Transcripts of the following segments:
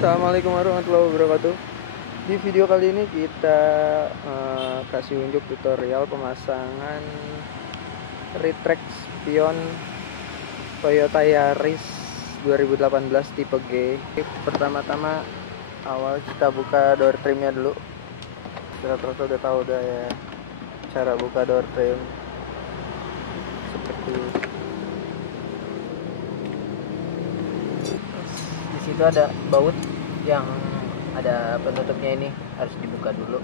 Assalamualaikum warahmatullahi wabarakatuh. Di video kali ini kita kasih unjuk tutorial pemasangan retract spion Toyota Yaris 2018 tipe G. Pertama-tama awal kita buka door trimnya dulu. Rata-rata udah tahu ya cara buka door trim seperti di situ ada baut yang ada penutupnya, ini harus dibuka dulu.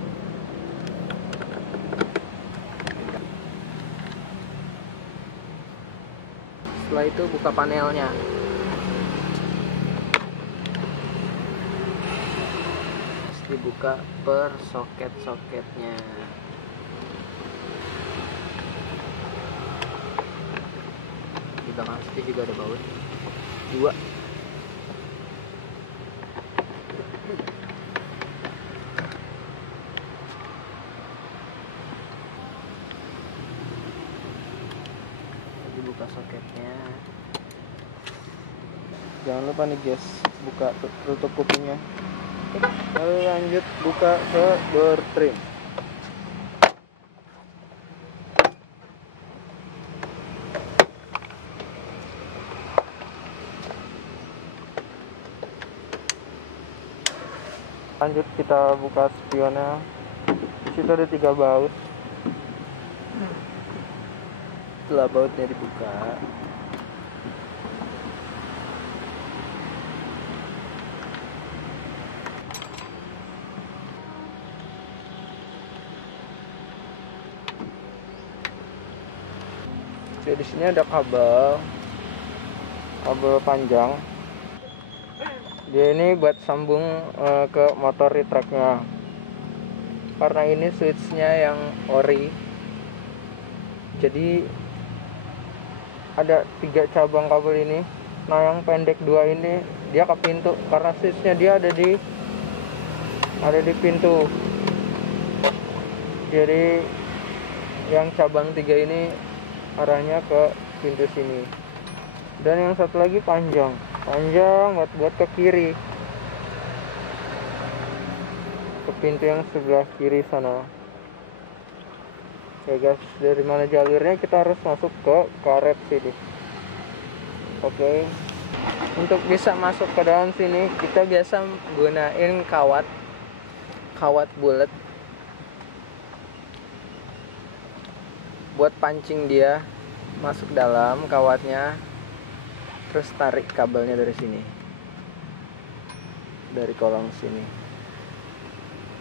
Setelah itu buka panelnya. Terus dibuka per soket-soketnya. Di belakang situ juga ada baut 2. Buka soketnya, jangan lupa nih guys, buka tutup kupingnya. Lalu lanjut buka ke door trim. Lanjut kita buka spionnya. Di situ ada 3 baut. Setelah bautnya dibuka, di sini ada kabel panjang. Dia ini buat sambung ke motor retractnya. Karena ini switchnya yang ori, jadi ada 3 cabang kabel ini. Nah, yang pendek 2 ini dia ke pintu, karena switchnya dia ada di pintu. Jadi yang cabang 3 ini arahnya ke pintu sini. Dan yang satu lagi panjang buat ke kiri, ke pintu yang sebelah kiri sana. Oke guys, dari mana jalurnya kita harus masuk ke karet sini. Oke, untuk bisa masuk ke dalam sini kita biasa gunain kawat bulat buat pancing dia masuk dalam kawatnya. Terus tarik kabelnya dari sini, dari kolong sini.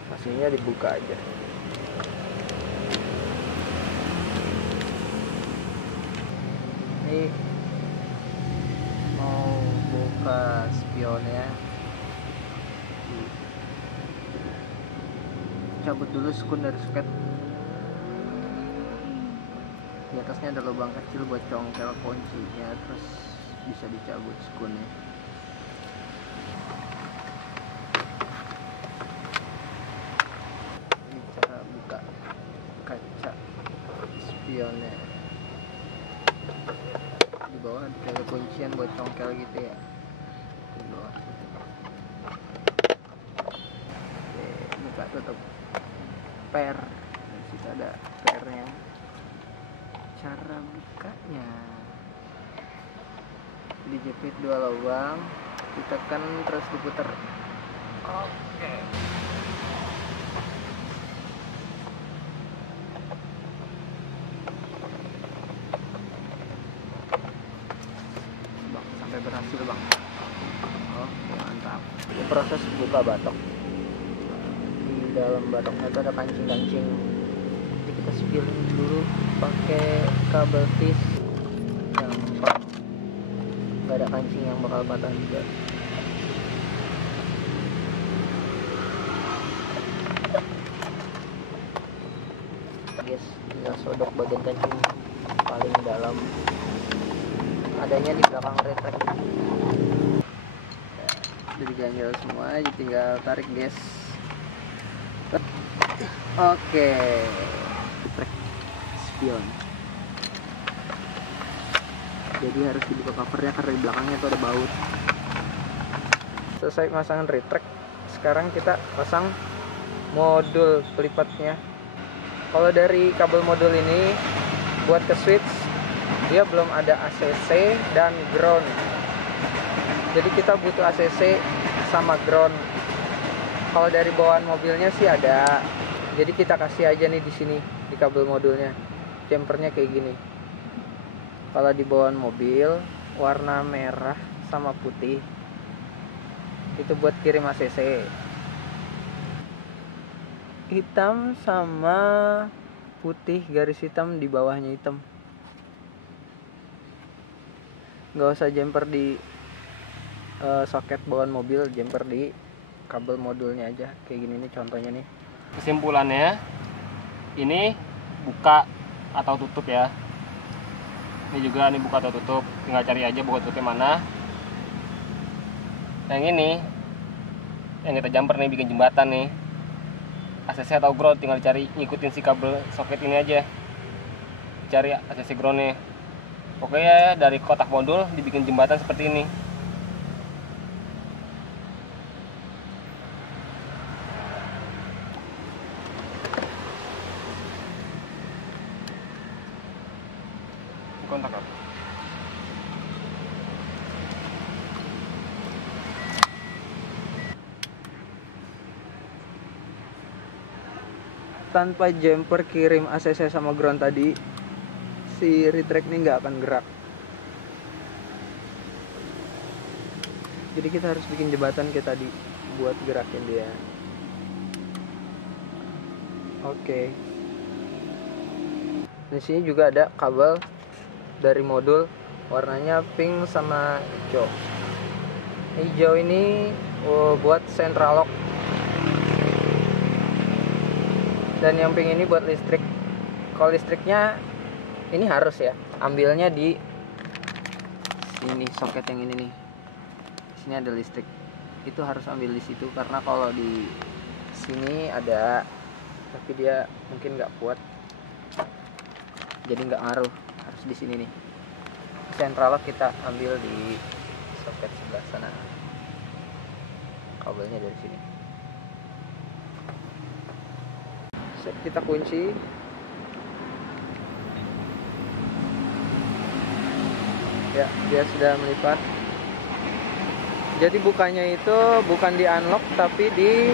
Pastinya dibuka aja. Ini mau buka spionnya, cabut dulu skun dari soket. Di atasnya ada lubang kecil buat congkel kuncinya, terus bisa dicabut skunnya. Ini cara buka kaca spionnya. Di bawah ada kuncian buat congkel gitu ya, di bawah. Oke, buka tutup per. Di situ ada pernya. Cara bukanya, dijepit 2 lubang, ditekan terus diputar. Oke. Sampai berhasil bang. Oke, mantap. Ini proses buka batok. Di dalam batoknya itu ada kancing-kancing. Jadi kita spilin dulu pakai kabel tis yang gampang. Gak ada kancing yang bakal patah juga. Guys, kita sodok bagian kancing paling dalam, adanya di belakang retract. Udah diganjel semua, jadi tinggal tarik guys. Oke, retract spion. Jadi harus dibuka covernya karena di belakangnya tuh ada baut. selesai pemasangan retract, sekarang kita pasang modul pelipatnya. Kalau dari kabel modul ini buat ke switch, dia belum ada ACC dan ground, jadi kita butuh ACC sama ground. Kalau dari bawaan mobilnya sih ada, jadi kita kasih aja nih di sini di kabel modulnya. Jumpernya kayak gini. Kalau di bawaan mobil warna merah sama putih, itu buat kirim ACC. Hitam sama putih, garis hitam di bawahnya hitam. Nggak usah jumper di soket bawaan mobil, jumper di kabel modulnya aja. Kayak gini nih contohnya nih. Kesimpulannya, ini buka atau tutup ya. Ini juga nih buka atau tutup, tinggal cari aja buka tutupnya mana. Yang ini yang kita jumper nih, bikin jembatan nih, ACC atau ground, tinggal cari, ngikutin si kabel soket ini aja, cari ACC groundnya. Pokoknya dari kotak modul dibikin jembatan seperti ini. Kontak apa? Tanpa jumper kirim ACC sama ground tadi, si retract ini nggak akan gerak. Jadi kita harus bikin jembatan kayak tadi buat gerakin dia. Oke. Di sini juga ada kabel dari modul, warnanya pink sama hijau. Hijau ini buat central lock, dan yang pink ini buat listrik. Kalau listriknya ini harus ya ambilnya di sini, soket yang ini nih. Di sini ada listrik, itu harus ambil di situ, karena kalau di sini ada tapi dia mungkin nggak kuat, jadi nggak ngaruh. Harus di sini nih. Central lock kita ambil di soket sebelah sana, kabelnya dari sini. Kita kunci. Ya, dia sudah melipat. Jadi bukanya itu bukan di unlock tapi di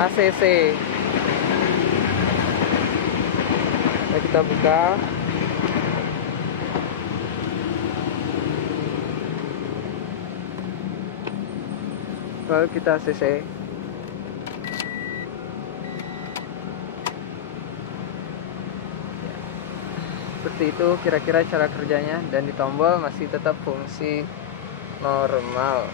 ACC. Nah, kita buka. Lalu kita ACC. Seperti itu kira-kira cara kerjanya, dan di tombol masih tetap fungsi normal.